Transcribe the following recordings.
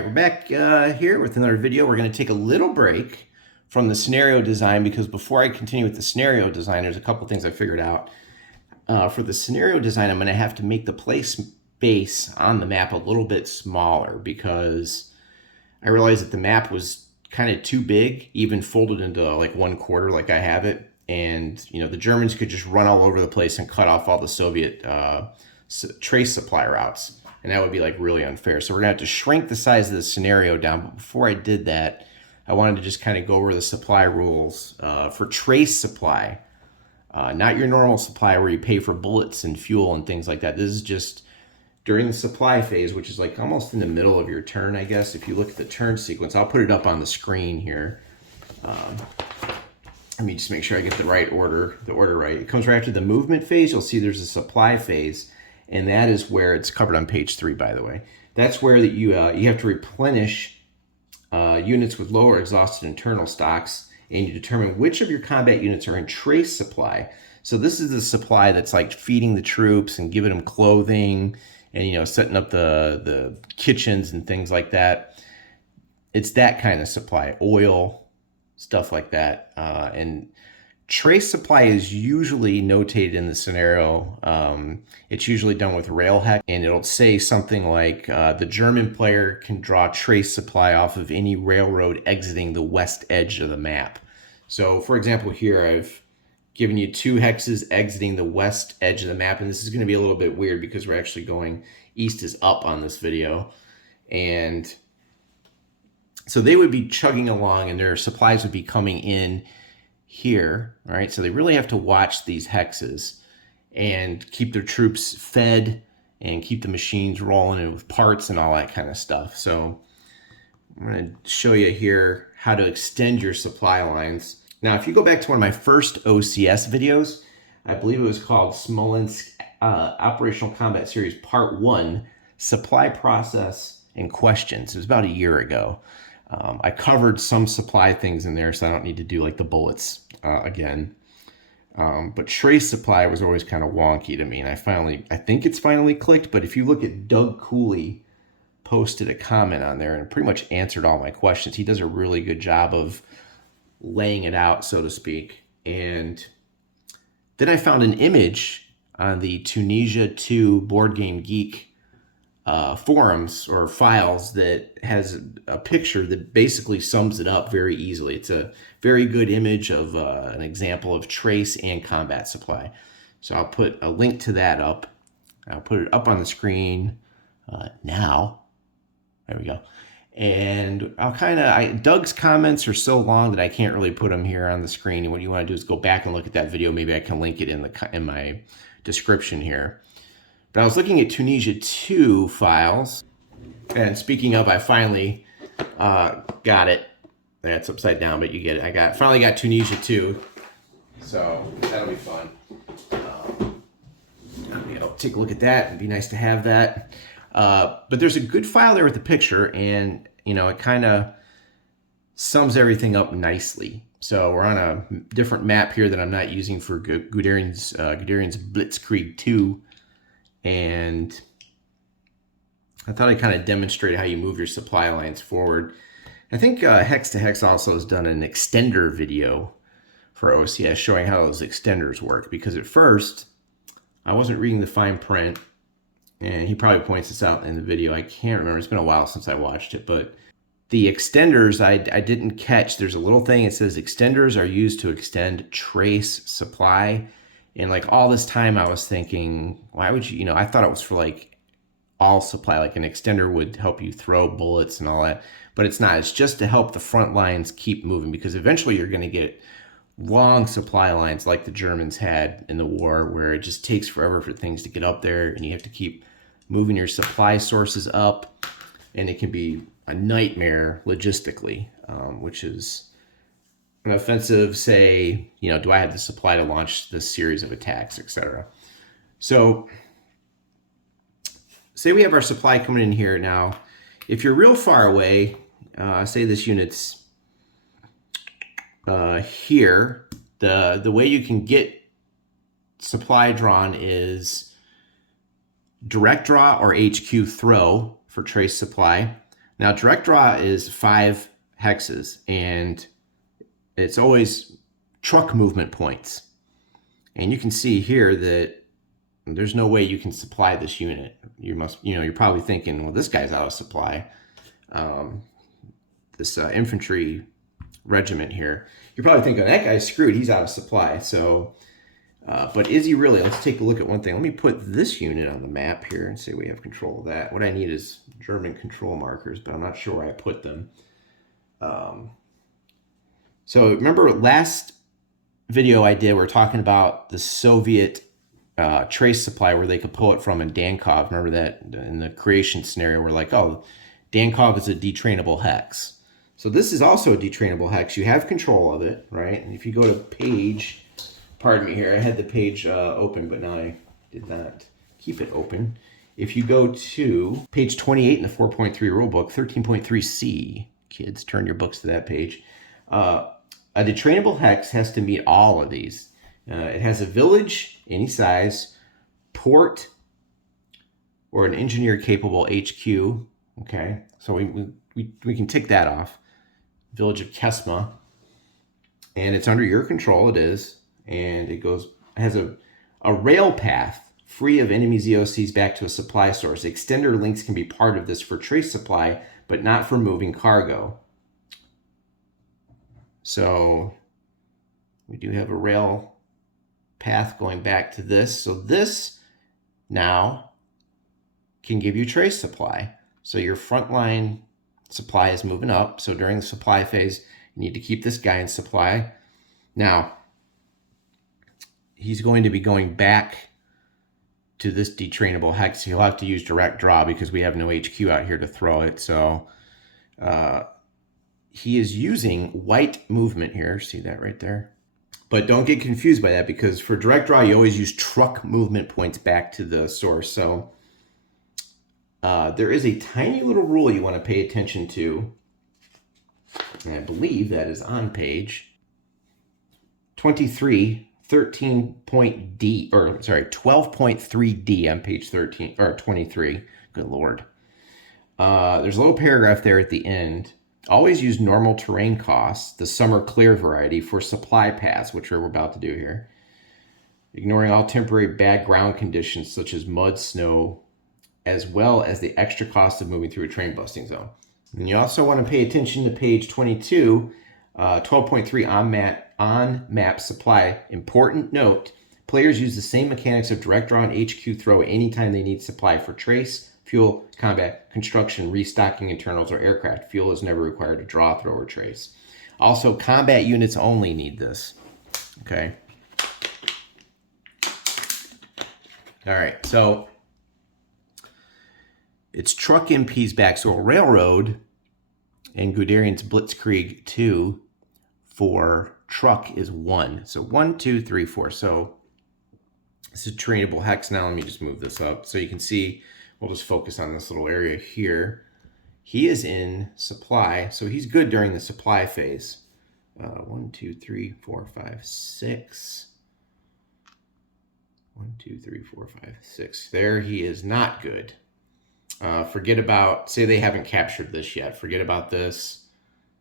right, we're back here with another video. We're going to take a little break from the scenario design because before I continue with the scenario design, there's a couple things I figured out. For the scenario design, I'm going to have to make the play space on the map a little bit smaller because I realized that the map was kind of too big, even folded into like 1/4 like I have it. And, you know, the Germans could just run all over the place and cut off all the Soviet trace supply routes. And that would be like really unfair. So we're gonna have to shrink the size of the scenario down. But before I did that, I wanted to just kind of go over the supply rules for trace supply. Not your normal supply where you pay for bullets and fuel and things like that. This is just during the supply phase, which is like almost in the middle of your turn, I guess. If you look at the turn sequence, I'll put it up on the screen here. Let me just make sure I get the order right. It comes right after the movement phase. You'll see there's a supply phase. And that is where it's covered on page 3, by the way. That's where that you have to replenish units with lower exhausted internal stocks, and you determine which of your combat units are in trace supply. So this is the supply that's like feeding the troops and giving them clothing, and you know, setting up the kitchens and things like that. It's that kind of supply, oil, stuff like that, and trace supply is usually notated in the scenario. It's usually done with rail hex, and it'll say something like the German player can draw trace supply off of any railroad exiting the west edge of the map. So for example, here I've given you 2 hexes exiting the west edge of the map, and this is going to be a little bit weird because we're actually going east is up on this video. And so they would be chugging along and their supplies would be coming in here, all right? So they really have to watch these hexes and keep their troops fed and keep the machines rolling and with parts and all that kind of stuff. So I'm going to show you here how to extend your supply lines. Now, if you go back to one of my first OCS videos, I believe it was called Smolensk Operational Combat Series Part 1, Supply Process and Questions. It was about a year ago. I covered some supply things in there, so I don't need to do like the bullets again. But trace supply was always kind of wonky to me, and I think it's finally clicked. But if you look at Doug Cooley, posted a comment on there and pretty much answered all my questions. He does a really good job of laying it out, so to speak. And then I found an image on the Tunisia 2 Board Game Geek forums or files that has a picture that basically sums it up very easily. It's a very good image of an example of trace and combat supply. So I'll put a link to that up. I'll put it up on the screen now. There we go. And I'll Doug's comments are so long that I can't really put them here on the screen. And what you want to do is go back and look at that video. Maybe I can link it in my description here. But I was looking at Tunisia 2 files, and speaking of, I finally got it. That's upside down, but you get it. Finally got Tunisia 2, so that'll be fun. I'll take a look at that. It'd be nice to have that. But there's a good file there with the picture, and you know, it kind of sums everything up nicely. So we're on a different map here that I'm not using for Guderian's Blitzkrieg 2. And I thought I'd kind of demonstrate how you move your supply lines forward. I think Hex to Hex also has done an extender video for OCS showing how those extenders work, because at first I wasn't reading the fine print, and he probably points this out in the video. I can't remember. It's been a while since I watched it, but the extenders I didn't catch. There's a little thing. It says extenders are used to extend trace supply. And like all this time I was thinking, why would you, I thought it was for like all supply, like an extender would help you throw bullets and all that, but it's not. It's just to help the front lines keep moving, because eventually you're going to get long supply lines like the Germans had in the war, where it just takes forever for things to get up there and you have to keep moving your supply sources up, and it can be a nightmare logistically, which is an offensive, say, do I have the supply to launch this series of attacks, etc. So say we have our supply coming in here. Now, if you're real far away, say this unit's here, the way you can get supply drawn is direct draw or HQ throw for trace supply. Now, direct draw is 5 hexes, and it's always truck movement points. And you can see here that there's no way you can supply this unit. You're probably thinking, well, this guy's out of supply. This infantry regiment here. You're probably thinking, that guy's screwed. He's out of supply. So, but is he really? Let's take a look at one thing. Let me put this unit on the map here and say we have control of that. What I need is German control markers, but I'm not sure where I put them. So remember last video I did, we were talking about the Soviet trace supply where they could pull it from in Dankov. Remember that in the creation scenario, we're like, oh, Dankov is a detrainable hex. So this is also a detrainable hex. You have control of it, right? And if you go to page, pardon me here, I had the page open, but now I did not keep it open. If you go to page 28 in the 4.3 rulebook, 13.3c, kids, turn your books to that page. A detrainable hex has to meet all of these. It has a village, any size, port, or an engineer-capable HQ. Okay, so we can tick that off. Village of Kesma, and it's under your control. It is, and it has a rail path free of enemy ZOCs back to a supply source. Extender links can be part of this for trace supply, but not for moving cargo. So we do have a rail path going back to this. So this now can give you trace supply. So your frontline supply is moving up. So during the supply phase, you need to keep this guy in supply. Now, he's going to be going back to this detrainable hex. He'll have to use direct draw because we have no HQ out here to throw it. So he is using white movement here. See that right there? But don't get confused by that, because for direct draw, you always use truck movement points back to the source. So there is a tiny little rule you want to pay attention to. And I believe that is on page 23, 12.3D on page 13 or 23. Good Lord. There's a little paragraph there at the end. Always use normal terrain costs, the summer clear variety, for supply paths, which we're about to do here. Ignoring all temporary bad ground conditions such as mud, snow, as well as the extra cost of moving through a train busting zone. And you also want to pay attention to page 22, 12.3 on map supply. Important note, players use the same mechanics of direct draw and HQ throw anytime they need supply for trace, fuel, combat, construction, restocking internals, or aircraft. Fuel is never required to draw, throw, or trace. Also, combat units only need this. Okay. All right, so it's truck MPs back. So a railroad and Guderian's Blitzkrieg 2 for truck is 1. So 1, 2, 3, 4. So this is a trainable hex. Now let me just move this up so you can see. We'll just focus on this little area here. He is in supply, so he's good during the supply phase. 1, 2, 3, 4, 5, 6. 1, 2, 3, 4, 5, 6. There he is not good. Forget about, say they haven't captured this yet. Forget about this.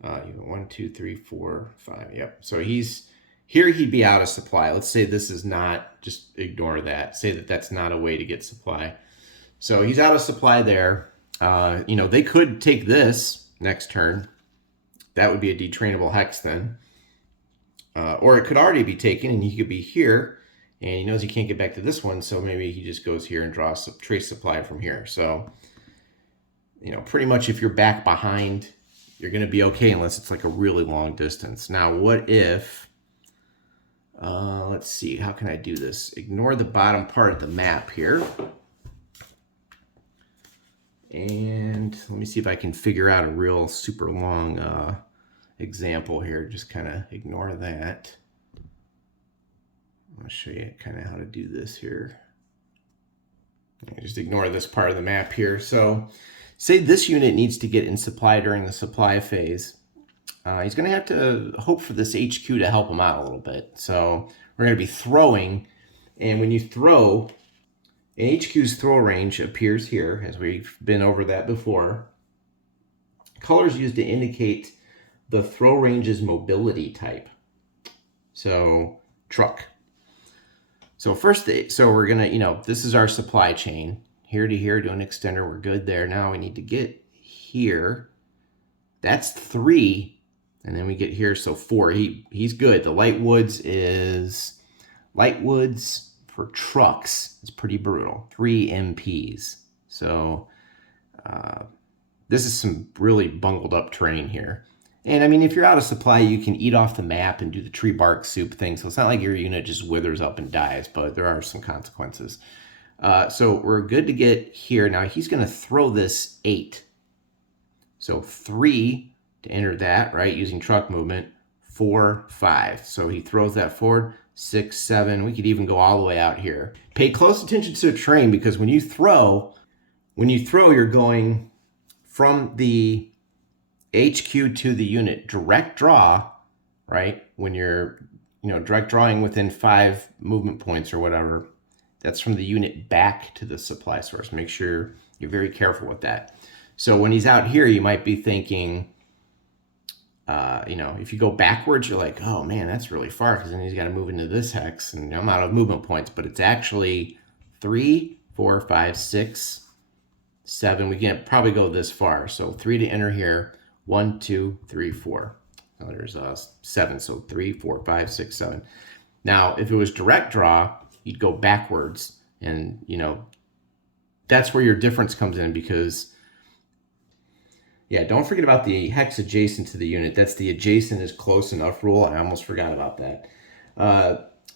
1, 2, 3, 4, 5. Yep. So he's here. He'd be out of supply. Let's say this is not. Just ignore that. Say that that's not a way to get supply. So he's out of supply there. They could take this next turn. That would be a detrainable hex then. Or it could already be taken and he could be here. And he knows he can't get back to this one, so maybe he just goes here and draws some trace supply from here. So, pretty much if you're back behind, you're going to be okay unless it's like a really long distance. Now, what if, let's see, how can I do this? Ignore the bottom part of the map here. And let me see if I can figure out a real super long example here. Just kind of ignore that. I'll show you kind of how to do this here. Just ignore this part of the map here. So say this unit needs to get in supply during the supply phase. He's going to have to hope for this HQ to help him out a little bit. So we're going to be throwing. And when you throw, HQ's throw range appears here, as we've been over that before. Colors used to indicate the throw range's mobility type. So truck. So first, so we're gonna, this is our supply chain. Here to here to an extender, we're good there. Now we need to get here. That's 3, and then we get here, so 4. He's good. The light woods for trucks is pretty brutal. 3 MPs. So this is some really bungled up terrain here. And I mean, if you're out of supply, you can eat off the map and do the tree bark soup thing. So it's not like your unit just withers up and dies, but there are some consequences. So we're good to get here. Now he's going to throw this 8. So 3 to enter that, right, using truck movement. 4, 5. So he throws that forward. 6, 7. We could even go all the way out here. Pay close attention to the terrain, because when you throw, you're going from the HQ to the unit. Direct draw, right? When you're, direct drawing within 5 movement points or whatever, that's from the unit back to the supply source. Make sure you're very careful with that. So when he's out here, you might be thinking, if you go backwards, you're like, oh man, that's really far, because then he's got to move into this hex, and I'm out of movement points. But it's actually 3, 4, 5, 6, 7. We can probably go this far. So 3 to enter here. 1, 2, 3, 4. Now there's 7. So 3, 4, 5, 6, 7. Now, if it was direct draw, you'd go backwards, and that's where your difference comes in, because yeah, don't forget about the hex adjacent to the unit. That's the adjacent is close enough rule. I almost forgot about that.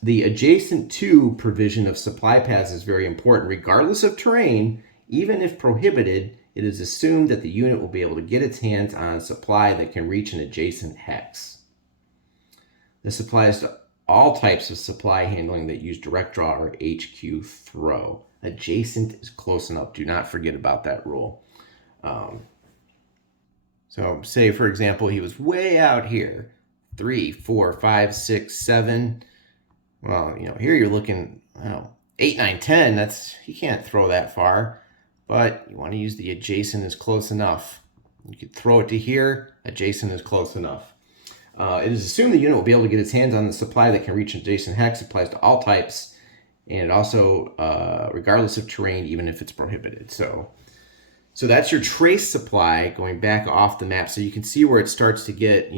The adjacent to provision of supply paths is very important. Regardless of terrain, even if prohibited, it is assumed that the unit will be able to get its hands on supply that can reach an adjacent hex. This applies to all types of supply handling that use direct draw or HQ throw. Adjacent is close enough. Do not forget about that rule. So say, for example, he was way out here. 3, 4, 5, 6, 7. Well, here you're looking, 8, 9, 10. He can't throw that far. But you want to use the adjacent is close enough. You could throw it to here. Adjacent is close enough. It is assumed the unit will be able to get its hands on the supply that can reach an adjacent hex. It applies to all types, and it also, regardless of terrain, even if it's prohibited. So that's your trace supply going back off the map. So you can see where it starts to get,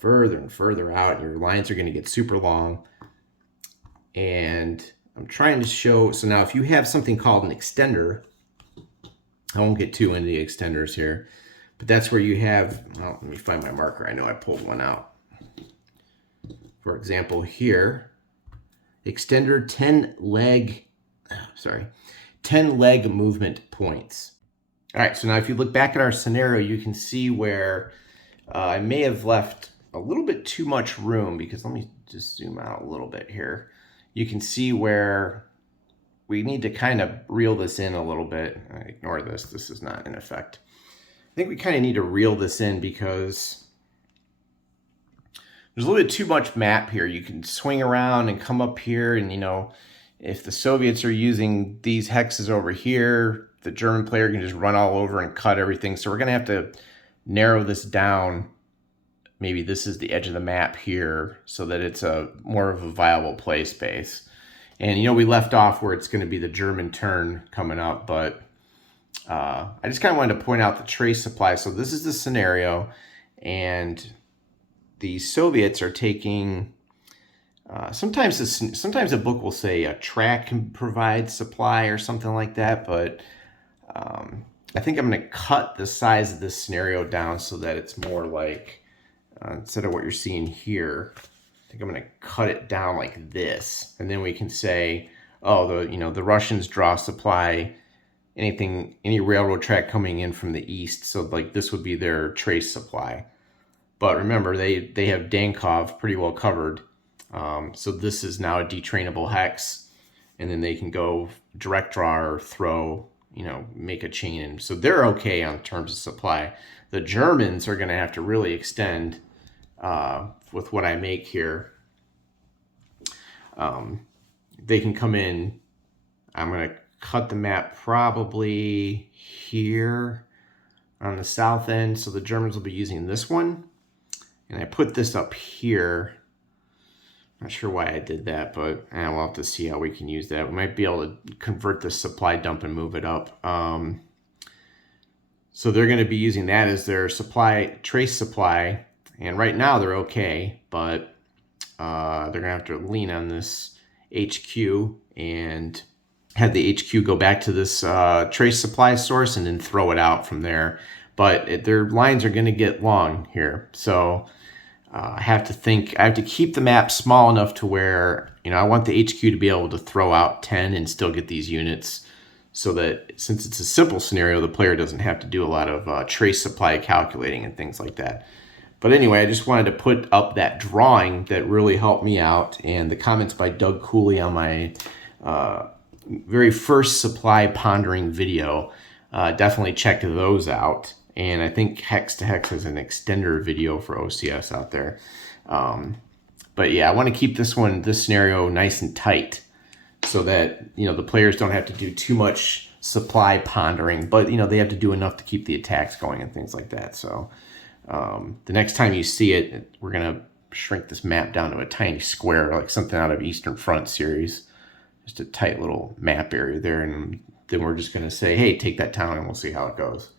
further and further out. Your lines are going to get super long. And I'm trying to show, so now if you have something called an extender, I won't get too into the extenders here, but that's where you have, well, let me find my marker. I know I pulled one out. For example, here, extender 10 leg movement points. All right, so now if you look back at our scenario, you can see where I may have left a little bit too much room, because let me just zoom out a little bit here. You can see where we need to kind of reel this in a little bit. Ignore this. This is not in effect. I think we kind of need to reel this in, because there's a little bit too much map here. You can swing around and come up here, and if the Soviets are using these hexes over here, the German player can just run all over and cut everything. So we're going to have to narrow this down. Maybe this is the edge of the map here, so that it's more of a viable play space. And we left off where it's going to be the German turn coming up, but I just kind of wanted to point out the trace supply. So this is the scenario, and the Soviets are taking, sometimes a book will say a track can provide supply or something like that, but I think I'm going to cut the size of this scenario down so that it's more like, instead of what you're seeing here, I think I'm going to cut it down like this, and then we can say, oh, the Russians draw supply, any railroad track coming in from the east, so like this would be their trace supply. But remember, they have Dankov pretty well covered, so this is now a detrainable hex, and then they can go direct draw or throw, make a chain, and so they're okay on terms of supply. The Germans are going to have to really extend with what I make here. They can come in. I'm going to cut the map probably here on the south end, so the Germans will be using this one. And I put this up here. Not sure why I did that, but we'll have to see how we can use that. We might be able to convert this supply dump and move it up. So they're going to be using that as their supply, trace supply. And right now they're okay, but they're going to have to lean on this HQ and have the HQ go back to this trace supply source and then throw it out from there. But their lines are going to get long here. So I have to keep the map small enough to where, I want the HQ to be able to throw out 10 and still get these units, so that since it's a simple scenario, the player doesn't have to do a lot of trace supply calculating and things like that. But anyway, I just wanted to put up that drawing that really helped me out, and the comments by Doug Cooley on my very first supply pondering video. Definitely check those out. And I think Hex to Hex is an extender video for OCS out there. But yeah, I want to keep this scenario nice and tight, so that, the players don't have to do too much supply pondering, but, they have to do enough to keep the attacks going and things like that. So the next time you see it, we're going to shrink this map down to a tiny square, like something out of Eastern Front series. Just a tight little map area there. And then we're just going to say, hey, take that town, and we'll see how it goes.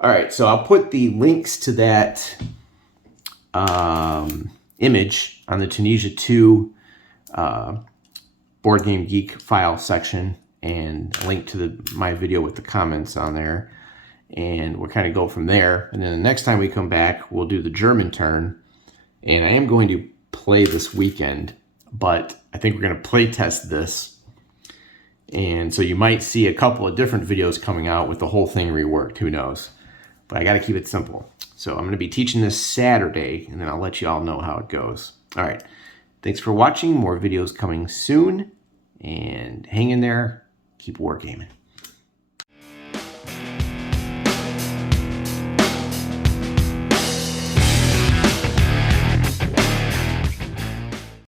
All right, so I'll put the links to that image on the Tunisia 2 Board Game Geek file section, and a link to my video with the comments on there. And we'll kind of go from there. And then the next time we come back, we'll do the German turn. And I am going to play this weekend, but I think we're going to play test this. And so you might see a couple of different videos coming out with the whole thing reworked. Who knows? But I got to keep it simple. So I'm going to be teaching this Saturday, and then I'll let you all know how it goes. All right. Thanks for watching. More videos coming soon. And hang in there. Keep wargaming.